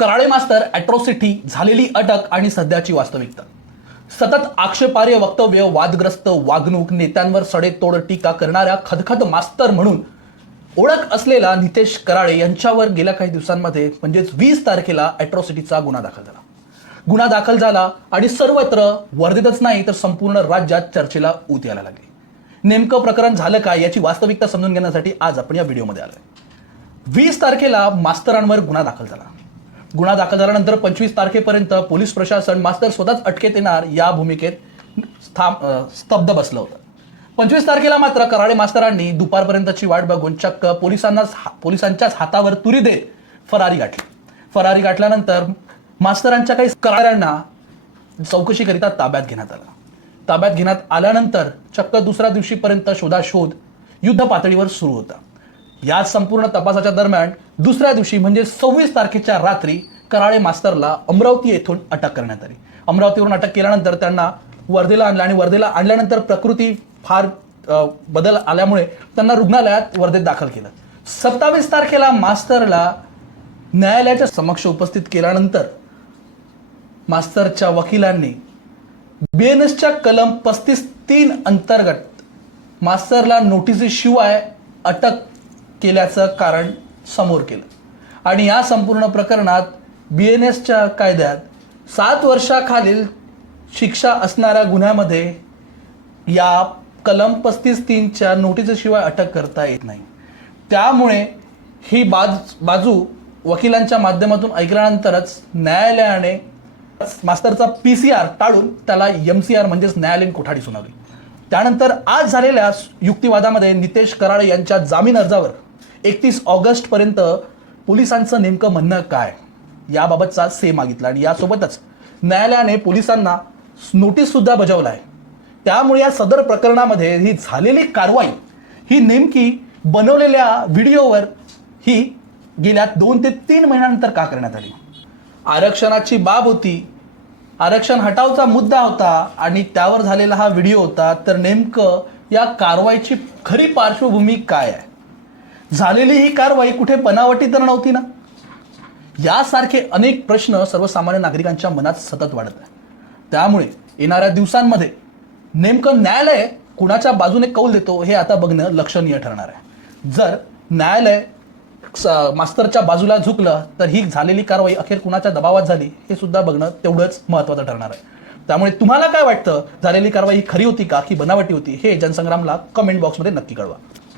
कराळे मास्तर अॅट्रॉसिटी, झालेली अटक आणि सध्याची वास्तविकता. सतत आक्षेपार्ह वक्तव्य, वादग्रस्त वागणूक, नेत्यांवर सडेतोड टीका करणाऱ्या खदखद मास्तर म्हणून ओळख असलेला नितेश कराळे यांच्यावर गेल्या काही दिवसांमध्ये म्हणजेच 20 तारखेला अॅट्रॉसिटीचा गुन्हा दाखल झाला. गुन्हा दाखल झाला आणि सर्वत्र, वर्धेतच नाही तर संपूर्ण राज्यात चर्चेला ऊत यायला लागली. नेमकं प्रकरण झालं काय याची वास्तविकता समजून घेण्यासाठी आज आपण या व्हिडिओमध्ये आलोय. 20 तारखेला मास्तरांवर गुन्हा दाखल झाला. गुन्हा दाखल झाल्यानंतर 25 तारखेपर्यंत पोलीस प्रशासन मास्तर स्वतःच अटकेत येणार या भूमिकेत स्तब्ध बसलं होतं. 25 तारखेला मात्र कराळे मास्तरांनी दुपारपर्यंतची वाट बघून चक्क पोलिसांच्याच हातावर तुरी देत फरारी गाठली. फरारी गाठल्यानंतर मास्तरांच्या काही कराळ्यांना चौकशीकरिता ताब्यात घेण्यात आलं. ताब्यात घेण्यात आल्यानंतर चक्क दुसऱ्या दिवशीपर्यंत शोधाशोध युद्ध पातळीवर सुरू होता. या संपूर्ण तपासाच्या दरम्यान दुसऱ्या दिवशी म्हणजे 26 तारखेच्या रात्री कराळे मास्तरला अमरावती येथून अटक करण्यात आली. अमरावतीवरून अटक केल्यानंतर त्यांना वर्धेला आणलं आणि वर्धेला आणल्यानंतर प्रकृती फार बदल आल्यामुळे त्यांना रुग्णालयात वर्धेत दाखल केलं. 27 तारखेला मास्तरला न्यायालयाच्या समक्ष उपस्थित केल्यानंतर मास्तरच्या वकिलांनी BNSच्या कलम 35(3) अंतर्गत मास्तरला नोटिसीशिवाय अटक केल्याचं कारण समोर केलं आणि या संपूर्ण प्रकरणात BNSच्या कायद्यात 7 वर्षाखालील शिक्षा असणाऱ्या गुन्ह्यामध्ये या कलम 35(3)च्या नोटिसीशिवाय अटक करता येत नाही. त्यामुळे ही बाजू वकिलांच्या माध्यमातून ऐकल्यानंतरच न्यायालयाने मास्तरचा PCR टाळून त्याला MCR म्हणजेच न्यायालयीन कोठडी सुनावली. त्यानंतर आज झालेल्या युक्तिवादामध्ये नितेश कराळे यांच्या जामीन अर्जावर 31 ऑगस्टपर्यंत पोलिसांचं नेमकं म्हणणं काय याबाबतचा स्टे मागितला आणि यासोबतच न्यायालयाने पोलिसांना नोटीस सुद्धा बजावला आहे. त्यामुळे या सदर प्रकरणामध्ये ही झालेली कारवाई ही नेमकी बनवलेल्या व्हिडिओवर ही गेल्या 2 ते 3 महिन्यानंतर का करण्यात आली. आरक्षणाची बाब होती, आरक्षण हटावचा मुद्दा होता आणि त्यावर झालेला हा व्हिडिओ होता. तर नेमकं या कारवाईची खरी पार्श्वभूमी काय आहे? झालेली ही कारवाई कुठे बनावटी तर नव्हती ना? यासारखे अनेक प्रश्न सर्वसामान्य नागरिकांच्या मनात सतत वाढत आहे. त्यामुळे येणाऱ्या दिवसांमध्ये नेमकं न्यायालय कुणाच्या बाजूने कौल देतो हे आता बघणं लक्षणीय ठरणार आहे. जर न्यायालय मास्तरच्या बाजूला झुकलं तर ही झालेली कारवाई अखेर कुणाच्या दबावात झाली हे सुद्धा बघणं तेवढंच महत्त्वाचं ठरणार आहे. त्यामुळे तुम्हाला काय वाटतं, झालेली कारवाई ही खरी होती का की बनावटी होती हे जनसंग्रामला कमेंट बॉक्समध्ये नक्की कळवा.